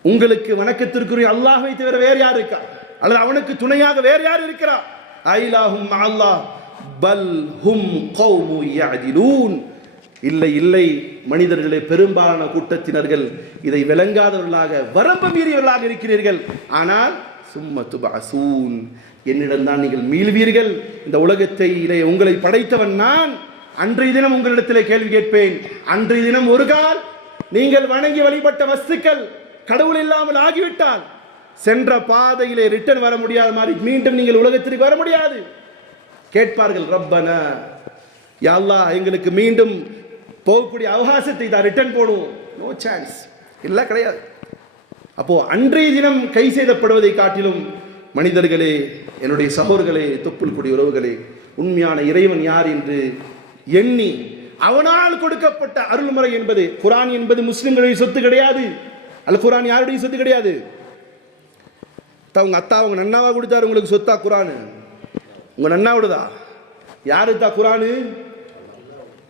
உங்களுக்கு வணக்கத்திற்குரிய அல்லாஹ்வை தவிர வேறு யார் இருக்கா? அல்லது அவனுக்கு துணையாக வேறு யார் இருக்கிறா? ஐலாஹும் அல்லாஹ் பல் ஹும் கௌமு யஅதிலூன். இல்லை இல்லை, மனிதர்களே, பெரும்பாலான கூட்டத்தினர்கள் இதை விளங்காதவர்களாக, வரம்பு மீறியவர்களாக இருக்கிறீர்கள். ஆனால் சும்ம துபஅஸூன், என்னிடம் தான் நீங்கள் மீள்வீர்கள். இந்த உலகத்திலே உங்களை படைத்தவன் நான். அன்றைய தினம் உங்களிடத்திலே கேள்வி கேட்பேன். அன்றைய தினம் ஒரு கால் நீங்கள் வணங்கி வழிபட்ட வஸ்துக்கள் கடவுள் இல்லாமல் ஆகிவிட்டால் சென்ற பாதையிலே ரிட்டர்ன் வர முடியாத மாதிரி மீண்டும் நீங்கள் உலகத்திற்கு வர முடியாது. கேட்பார்கள், ரப்பனா, யா அல்லாஹ், எங்களுக்கு மீண்டும் போகக்கூடிய அவகாசத்தை தான், ரிட்டர்ன் போடுவோம். நோ சான்ஸ், இல்லை, கிடையாது. அப்போ அன்றைய தினம் கை செய்தப்படுவதை காட்டிலும், மனிதர்களே, என்னுடைய சகோதரர்களே, தொப்புள் கொடி உறவுகளே, உண்மையான இறைவன் யார் என்று எண்ணி அவனால் கொடுக்கப்பட்ட அருள்முறை என்பது, குரான் என்பது முஸ்லிம்களுடைய சொத்து கிடையாது. அல்ல, குரான் யாருடைய சொத்து கிடையாது. உங்க அத்தா உங்க நன்னாவா கொடுத்தாரு உங்களுக்கு சொத்தா குரானு? உங்க நன்னாவோடதா? யாருதா குரானு?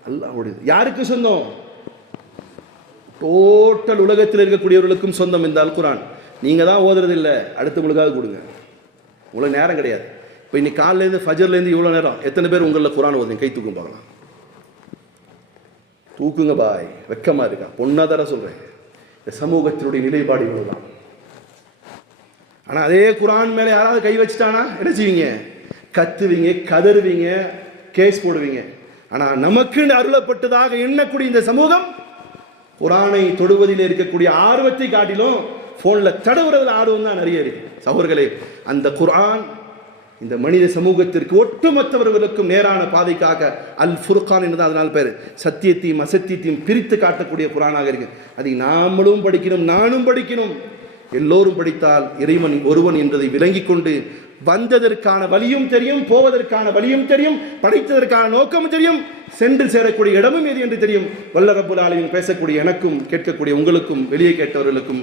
அல்லாஹ்வுடையது. யாருக்கு சொந்தம்? டோட்டல் உலகத்தில் இருக்கக்கூடியவர்களுக்கும் சொந்தம் இந்த அல் குரான். நீங்க தான் ஓதுறது இல்லை, அடுத்தவங்களுக்காக கொடுங்க. உங்களுக்கு நேரம் கிடையாது. இப்போ இன்னைக்கு காலையிலேருந்து ஃபஜர்லேருந்து இவ்வளோ நேரம் எத்தனை பேர் உங்களில் குரான் ஓதுங்க? கை தூக்கும் பார்க்கலாம். தூக்குங்க பாய், வெக்கமாக இருக்கா? பொண்ணாதார சொல்கிறேன். இந்த சமூகத்தினுடைய நிலைப்பாடு இவ்வளோதான். ஆனால் அதே குரான் மேலே யாராவது கை வச்சுட்டானா என்ன செய்வீங்க? கத்துவீங்க, கதறுவீங்க, கேஸ் போடுவீங்க. ஆனால் நமக்குன்னு அருளப்பட்டதாக எண்ணக்கூடிய இந்த சமூகம் குரானை தொடுவதில் இருக்கக்கூடிய ஆர்வத்தை காட்டிலும் ஃபோனில் தடவுறதுல ஆர்வம் தான் நிறைய இருக்கு. சகோதரர்களே, அந்த குரான் இந்த மனித சமூகத்திற்கு ஒட்டுமொத்தவர்களுக்கும் நேரான பாதைக்காக அல் ஃபுர்கான் என்று அதனால் பேர், சத்தியத்தையும் அசத்தியத்தையும் பிரித்து காட்டக்கூடிய குரானாக இருக்கு. அதை நாமளும் படிக்கணும், நானும் படிக்கணும். எல்லோரும் படித்தால் இறைவன் ஒருவன் என்பதை விளங்கி கொண்டு வந்ததற்கான வழியும் தெரியும், போவதற்கான வழியும் தெரியும், படைத்ததற்கான நோக்கமும் தெரியும், சென்று சேரக்கூடிய இடமும் எது என்று தெரியும். வல்ல ரப்புல் ஆலமீன் பேசக்கூடிய எனக்கும், கேட்கக்கூடிய உங்களுக்கும், வெளியே கேட்டவர்களுக்கும்